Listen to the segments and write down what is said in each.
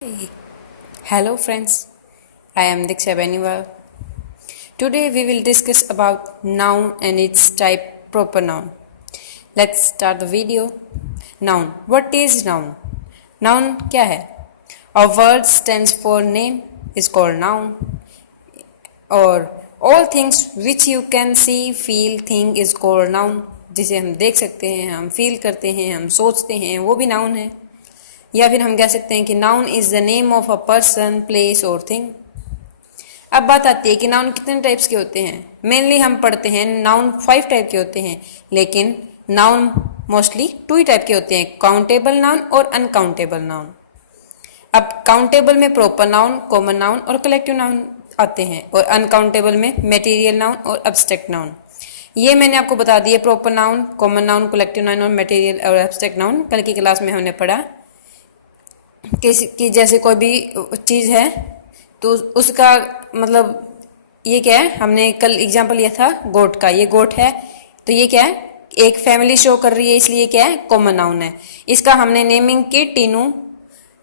Hello friends, I am Diksha Beniwal. Today we will discuss about noun and its type proper noun. Let's start the video. Noun. What is noun? Noun क्या है? A word stands for name is called noun. और all things which you can see, feel, think is called noun. जिसे हम देख सकते हैं, हम feel करते हैं, हम सोचते हैं, वो भी नाउन है. या फिर हम कह सकते हैं कि noun is the name of a person, place और थिंग. अब बात आती है कि नाउन कितने टाइप्स के होते हैं. मेनली हम पढ़ते हैं नाउन 5 टाइप के होते हैं, लेकिन नाउन मोस्टली 2 ही टाइप के होते हैं, काउंटेबल नाउन और अनकाउंटेबल नाउन. अब काउंटेबल में प्रॉपर नाउन, कॉमन नाउन और कलेक्टिव नाउन आते हैं, और अनकाउंटेबल में मटेरियल नाउन और एब्स्ट्रैक्ट नाउन. ये मैंने आपको बता दिया, proper noun, common noun, collective noun और मटेरियल और एब्स्ट्रैक्ट नाउन. कल की क्लास में हमने पढ़ा कि जैसे कोई भी चीज़ है तो उसका मतलब ये क्या है. हमने कल एग्जांपल लिया था गोट का. ये गोट है तो ये क्या है, एक फैमिली शो कर रही है, इसलिए क्या है, कॉमन नाउन है. इसका हमने नेमिंग की टीनू,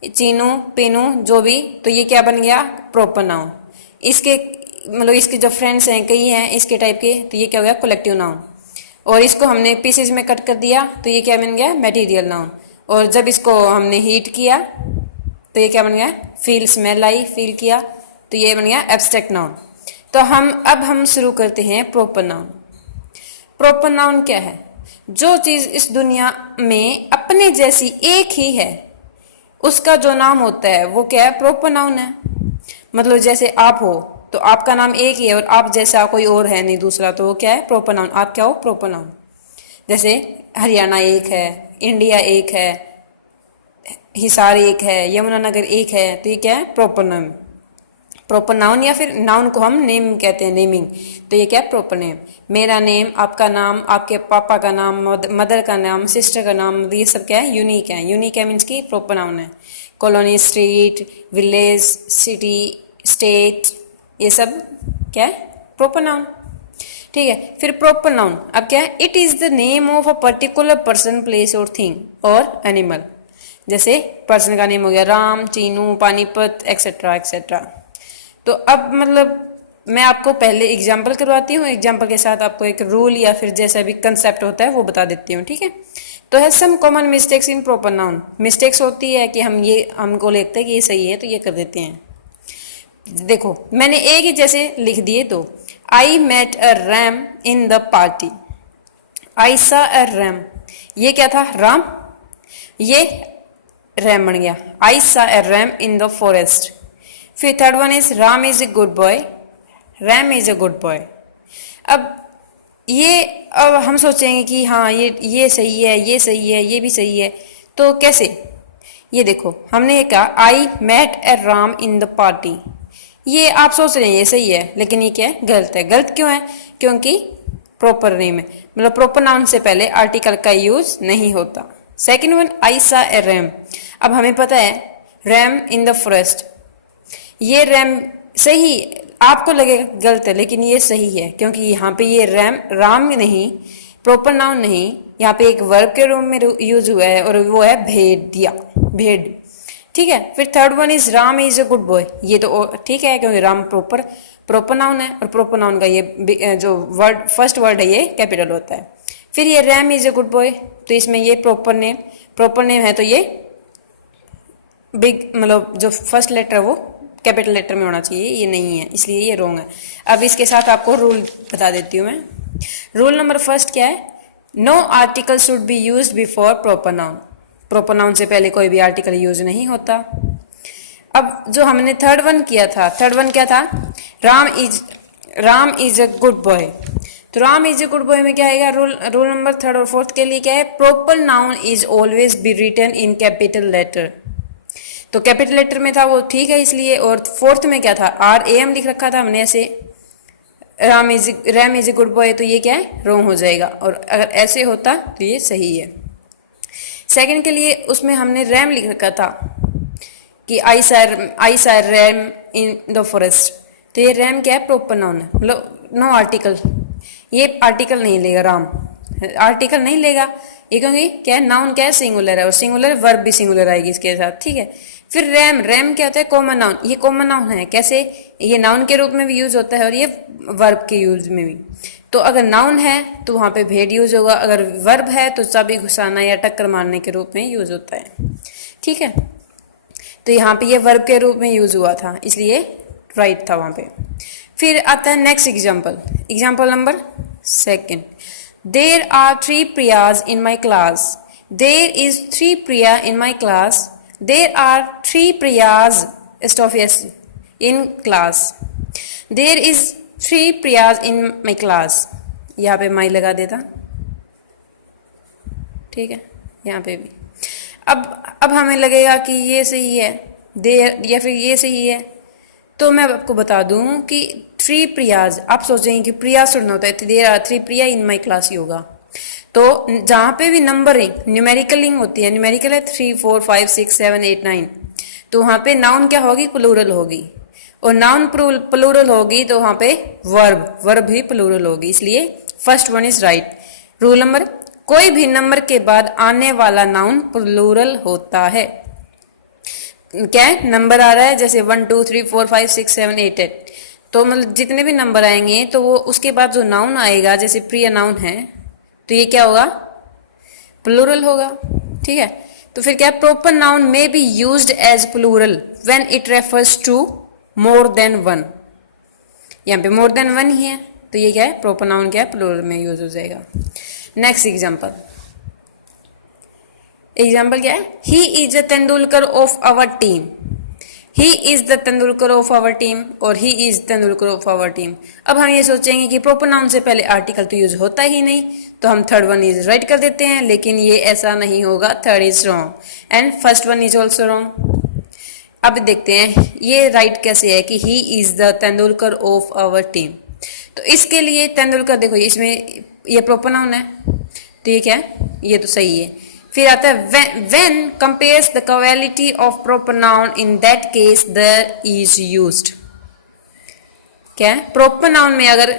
चीनू, पीनू, जो भी, तो ये क्या बन गया, प्रॉपर नाउन. इसके मतलब इसके जो फ्रेंड्स हैं कई हैं इसके टाइप के, तो ये क्या हो गया, कलेक्टिव नाउन. और इसको हमने पीसेस में कट कर दिया तो ये क्या बन गया, मटेरियल नाउन. और जब इसको हमने हीट किया तो ये क्या बन गया, फील, स्मेल आई, फील किया, तो ये बन गया एब्स्ट्रैक्ट नाउन. तो हम शुरू करते हैं प्रॉपर नाउन. प्रॉपर नाउन क्या है? जो चीज इस दुनिया में अपने जैसी एक ही है उसका जो नाम होता है वो क्या है, प्रॉपर नाउन है. मतलब जैसे आप हो तो आपका नाम एक ही है और आप जैसा कोई और है नहीं दूसरा, तो वो क्या है, प्रॉपर नाउन. आप क्या हो, प्रॉपर नाउन. जैसे हरियाणा एक है, इंडिया एक है, हिसार एक है, यमुनानगर एक है, तो ये क्या है, प्रॉपर नाउन. प्रॉपर नाउन या फिर नाउन को हम नेम कहते हैं, नेमिंग. तो ये क्या है, प्रॉपर नेम. मेरा नेम, आपका नाम, आपके पापा का नाम, मदर का नाम, सिस्टर का नाम, ये सब क्या है, यूनिक है. यूनिक है मीन्स की प्रॉपर नाउन है. Colony, street, village, city, state, ये सब क्या है, प्रॉपर नाउन. ठीक है. फिर प्रॉपर नाउन अब क्या है, it is the name of a particular person, place और थिंग और एनिमल. जैसे पर्सन का नेम हो गया राम, चीनू, पानीपत, एक्सेट्रा एक्सेट्रा. तो अब मतलब मैं आपको पहले एग्जाम्पल करवाती हूँ, एग्जाम्पल के साथ आपको एक रूल या फिर जैसा भी कंसेप्ट होता है वो बता देती हूँ. ठीक है. तो है some common mistakes in proper noun. Mistakes होती है कि हमको लगता है कि ये सही है तो ये कर देते हैं. देखो मैंने एक ही जैसे लिख दिए. तो I met a ram in the party. I saw a RAM, ये क्या था, राम, ये रैम बन गया. आई saw a ram in the forest. फिर third one is Ram is a good boy, RAM is a good boy. अब हम सोचेंगे कि हाँ ये सही है, ये सही है, ये भी सही है, तो कैसे. ये देखो हमने कहा I met a Ram in the party. ये आप सोच रहे हैं ये सही है, लेकिन ये क्या है, गलत है. गलत क्यों है, क्योंकि प्रॉपर नेम है, मतलब प्रॉपर नाउन से पहले आर्टिकल का यूज नहीं होता. सेकेंड वन आई सा ए रैम. अब हमें पता है रैम इन द फॉरेस्ट, ये रैम सही, आपको लगेगा गलत है लेकिन ये सही है, क्योंकि यहाँ पे ये रैम राम नहीं, प्रॉपर नाउन नहीं, यहाँ पे एक वर्ब के रूप में यूज हुआ है और वो है भेड़िया, भेड़. ठीक है. फिर third one is Ram is a good boy. ये तो ठीक है क्योंकि राम प्रॉपर नाउन है और प्रॉपर नाउन का ये जो वर्ड फर्स्ट वर्ड है ये कैपिटल होता है. फिर ये RAM is a good boy, तो इसमें ये प्रॉपर नेम है, तो ये बिग मतलब जो फर्स्ट लेटर वो कैपिटल लेटर में होना चाहिए, ये नहीं है, इसलिए ये रॉन्ग है. अब इसके साथ आपको रूल बता देती हूँ मैं. रूल नंबर फर्स्ट क्या है, no article should be used before proper noun. Proper noun से पहले कोई भी आर्टिकल यूज नहीं होता. अब जो हमने थर्ड वन किया था, थर्ड वन क्या था, Ram is a good boy. तो Ram is a good boy में क्या आएगा, रूल नंबर थर्ड और फोर्थ के लिए क्या है, proper noun is always be written in capital letter. तो कैपिटल लेटर में था वो ठीक है इसलिए. और फोर्थ में क्या था, RAM लिख रखा था हमने ऐसे, RAM is a good boy, तो ये क्या है, रॉन्ग हो जाएगा. और अगर ऐसे होता तो ये सही है. सेकंड के लिए उसमें हमने रैम लिख रखा था कि आई सा रैम इन द फॉरेस्ट. तो ये रैम क्या है, प्रॉपर नाउन है, मतलब नो आर्टिकल. ये आर्टिकल नहीं लेगा, राम आर्टिकल नहीं लेगा, ये क्योंकि क्या है, नाउन क्या है, सिंगुलर है, और सिंगुलर वर्ब भी सिंगुलर आएगी इसके साथ. ठीक है. फिर रैम, रैम क्या होता है? कॉमन नाउन, ये कॉमन नाउन है। कैसे? ये नाउन के रूप में भी यूज होता है और ये वर्ब के यूज में भी। तो अगर नाउन है तो वहां पे भेड़ यूज होगा, अगर वर्ब है तो चाबी घुसाना या टक्कर मारने के रूप में यूज होता है। ठीक है, तो यहाँ पे ये वर्ब के रूप में यूज हुआ था, इसलिए राइट था वहां पे। फिर आता है next example, example number 2। There are 3 Priyas in my class. There is 3 Priya in my class. There are 3 Priyas staff yes in class. There is 3 Priyas in my class. यहाँ पे माई लगा देता, ठीक है, यहाँ पे भी। अब हमें लगेगा कि ये सही है देर या फिर ये सही है, तो मैं आपको बता दूं कि 3 प्रियाज, आप सोचेंगे कि प्रिया सुनना होता है, देर are 3 Priya in my class ही होगा। तो जहां पे भी नंबरिंग न्यूमेरिकलिंग होती है, न्यूमेरिकल है 3 4 5 6 7 8 9, तो वहां पे नाउन क्या होगी? प्लूरल होगी। और नाउन प्लूरल होगी तो वहां पे वर्ब भी प्लूरल होगी, इसलिए first one is right. Rule number, कोई भी नंबर के बाद आने वाला नाउन प्लूरल होता है। क्या है? नंबर आ रहा है जैसे 1 2 3 4 5 6 7 8 8, तो मतलब जितने भी नंबर आएंगे तो वो उसके बाद जो नाउन आएगा, जैसे प्रिय नाउन है, तो ये क्या होगा? प्लूरल होगा। ठीक है, तो फिर क्या? प्रॉपर नाउन में be used as plural when it refers to more than one. यहाँ पे मोर देन वन ही है, तो ये क्या है? प्रॉपर नाउन क्या है? प्लूरल में यूज हो जाएगा। नेक्स्ट एग्जाम्पल, एग्जाम्पल क्या है? He is the Tendulkar of our team. He is the Tendulkar of our team और he is Tendulkar of our team. अब हम ये सोचेंगे कि प्रॉपर नाउन से पहले आर्टिकल तो यूज होता ही नहीं, तो हम थर्ड वन इज राइट कर देते हैं, लेकिन ये ऐसा नहीं होगा, third is wrong and first one is also wrong. अब देखते हैं ये राइट कैसे है कि he is the Tendulkar of our team. तो इसके लिए तेंदुलकर, देखो इसमें ये प्रॉपर नाउन है, तो ये क्या है? ये तो सही है। फिर आता है when compares the quality of proper noun, in that case the is used। क्या है? प्रॉपर नाउन में अगर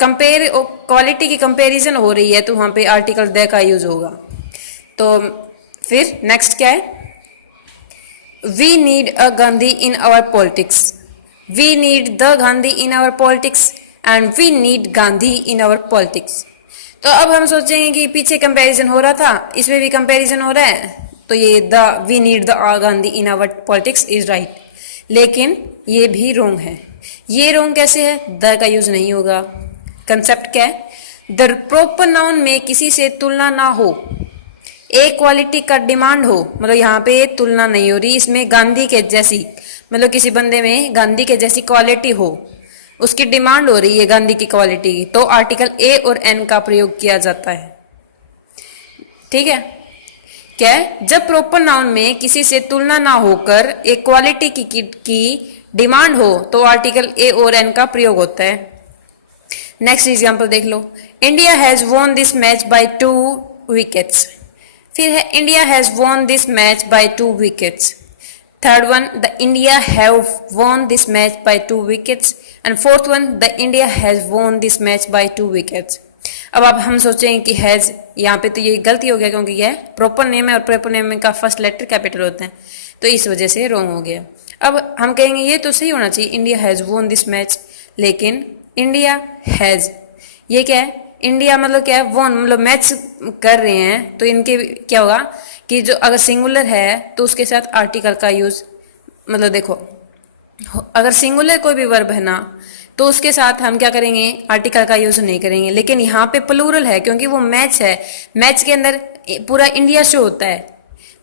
कंपेयर क्वालिटी की कंपैरिजन हो रही है तो वहां पे आर्टिकल द का यूज होगा। तो फिर नेक्स्ट क्या है? We need a Gandhi in our politics. We need the Gandhi in our politics and we need Gandhi in our politics. तो अब हम सोचेंगे कि पीछे कंपैरिजन हो रहा था, इसमें भी कंपैरिजन हो रहा है, तो ये the we need the Gandhi in our politics is right, लेकिन ये भी रोंग है। ये रोंग कैसे है? द का यूज नहीं होगा। कंसेप्ट क्या है? द प्रॉपर नाउन में किसी से तुलना ना हो, एक क्वालिटी का डिमांड हो, मतलब यहाँ पे तुलना नहीं हो रही, इसमें गांधी के जैसी, मतलब किसी बंदे में गांधी के जैसी क्वालिटी हो, उसकी डिमांड हो रही है गांधी की क्वालिटी की, तो आर्टिकल ए और एन का प्रयोग किया जाता है। ठीक है, क्या है? जब प्रॉपर नाउन में किसी से तुलना ना होकर एक क्वालिटी की डिमांड हो तो आर्टिकल ए और एन का प्रयोग होता है। नेक्स्ट एग्जांपल देख लो, India has won this match by 2 wickets. फिर है India has won this match by 2 wickets. Third one, the India have won this match by 2 wickets and fourth one, the India has won this match by 2 wickets. अब हम सोचेंगे कि has, यहाँ पे तो ये गलती हो गया क्योंकि यह प्रॉपर नेम है और प्रॉपर नेम का फर्स्ट लेटर कैपिटल होता है, तो इस वजह से रॉन्ग हो गया। अब हम कहेंगे ये तो सही होना चाहिए, India has won this match, लेकिन इंडिया हैज, ये क्या है? इंडिया मतलब क्या है? वॉन मतलब मैच कर रहे हैं, तो इनके क्या होगा कि जो अगर सिंगुलर है तो उसके साथ आर्टिकल का यूज, मतलब देखो अगर सिंगुलर कोई भी वर्ब है ना तो उसके साथ हम क्या करेंगे? आर्टिकल का यूज नहीं करेंगे, लेकिन यहाँ पे प्लूरल है क्योंकि वो मैच है, मैच के अंदर पूरा इंडिया शो होता है,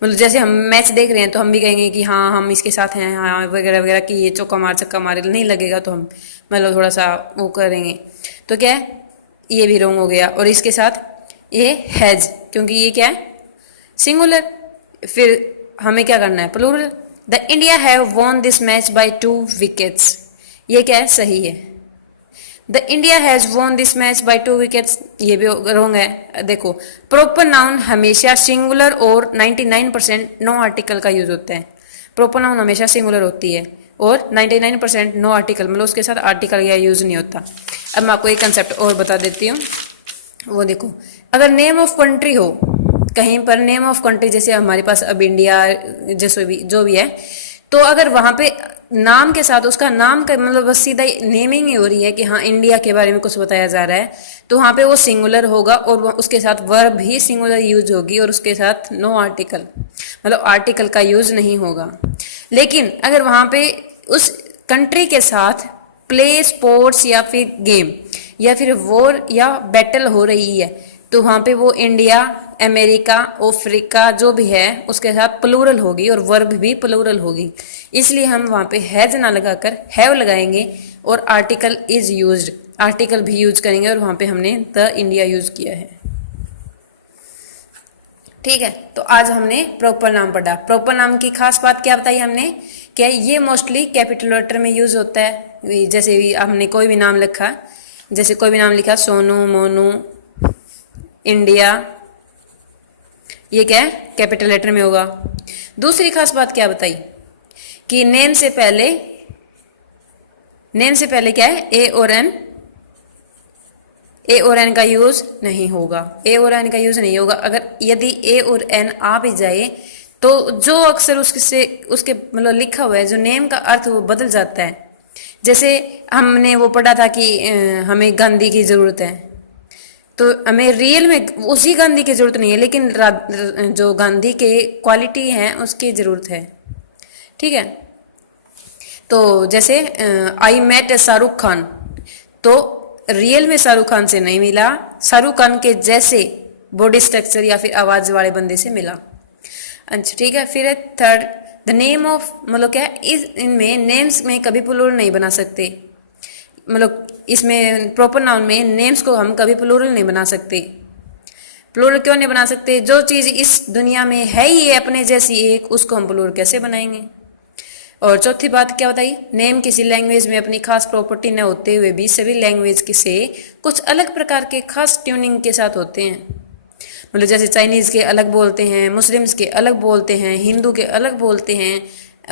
मतलब जैसे हम मैच देख रहे हैं तो हम भी कहेंगे कि हाँ हम इसके साथ हैं, हाँ वगैरह वगैरह, कि ये चौका मार छक्का मारे नहीं लगेगा तो हम मतलब थोड़ा सा वो करेंगे, तो क्या है? ये भी रॉन्ग हो गया। और इसके साथ ये हैज, क्योंकि ये क्या है? सिंगुलर, फिर हमें क्या करना है? Plural. The India have won this match by 2 wickets, ये क्या है? सही है। The India has won this match by 2 wickets, ये भी रॉन्ग है। देखो प्रॉपर नाउन हमेशा सिंगुलर और 99% नो आर्टिकल का यूज होता है। प्रॉपर नाउन हमेशा सिंगुलर होती है और 99% नो आर्टिकल, मतलब उसके साथ आर्टिकल या यूज नहीं होता। अब मैं आपको एक कंसेप्ट और बता देती हूँ, वो देखो, अगर नेम ऑफ कंट्री हो, कहीं पर नेम ऑफ कंट्री, जैसे हमारे पास अब इंडिया जैसे भी जो भी है, तो अगर वहां पे नाम के साथ उसका नाम का मतलब बस सीधा नेमिंग ही हो रही है कि हाँ इंडिया के बारे में कुछ बताया जा रहा है, तो वहां पे वो सिंगुलर होगा और उसके साथ वर्ब भी सिंगुलर यूज होगी और उसके साथ नो आर्टिकल, मतलब आर्टिकल का यूज नहीं होगा। लेकिन अगर वहां पे उस कंट्री के साथ प्ले, स्पोर्ट्स या फिर गेम या फिर वॉर या बैटल हो रही है, तो वहां पे वो इंडिया, अमेरिका, अफ्रीका जो भी है उसके साथ प्लूरल होगी और वर्ब भी प्लूरल होगी। इसलिए हम वहां पे हैज ना लगाकर हैव लगाएंगे और आर्टिकल इज यूज्ड, आर्टिकल भी यूज करेंगे और वहां पे हमने द इंडिया यूज किया है। ठीक है, तो आज हमने प्रॉपर नाम पढ़ा। प्रॉपर नाम की खास बात क्या बताई हमने, क्या ये मोस्टली कैपिटल लेटर में यूज होता है। जैसे भी हमने कोई भी नाम लिखा, जैसे कोई भी नाम लिखा सोनू, मोनू, इंडिया, ये क्या है कैपिटल लेटर में होगा। दूसरी खास बात क्या बताई कि नेम से पहले क्या है ए और एन, ए और एन का यूज नहीं होगा, ए और एन का यूज नहीं होगा। अगर यदि ए और एन आ भी जाए तो जो अक्सर उसके मतलब लिखा हुआ है जो नेम का अर्थ वो बदल जाता है। जैसे हमने वो पढ़ा था कि हमें गांधी की जरूरत है, तो हमें रियल में उसी गांधी की जरूरत नहीं है, लेकिन जो गांधी के क्वालिटी है उसकी जरूरत है। ठीक है, तो जैसे आई मेट शाहरुख खान, तो रियल में शाहरुख खान से नहीं मिला, शाहरुख खान के जैसे बॉडी स्ट्रक्चर या फिर आवाज वाले बंदे से मिला। अच्छा ठीक है, फिर थर्ड द नेम ऑफ, मतलब क्या इस इनमें नेम्स में कभी प्लूरल नहीं बना सकते, मतलब इसमें प्रॉपर नाउन में नेम्स को हम कभी प्लूरल नहीं बना सकते। प्लूरल क्यों नहीं बना सकते, जो चीज इस दुनिया में है ही अपने जैसी एक, उसको हम प्लूरल कैसे बनाएंगे। और चौथी बात क्या बताई, नेम किसी लैंग्वेज में अपनी खास प्रॉपर्टी न होते हुए भी सभी लैंग्वेज से कुछ अलग प्रकार के खास ट्यूनिंग के साथ होते हैं। मतलब जैसे चाइनीज के अलग बोलते हैं, मुस्लिम्स के अलग बोलते हैं, हिंदू के अलग बोलते हैं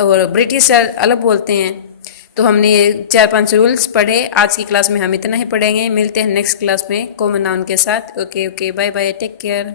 और ब्रिटिश अलग बोलते हैं। तो हमने ये 4-5 रूल्स पढ़े। आज की क्लास में हम इतना ही पढ़ेंगे, मिलते हैं नेक्स्ट क्लास में कॉमन नाउन के साथ। Okay bye bye, take care.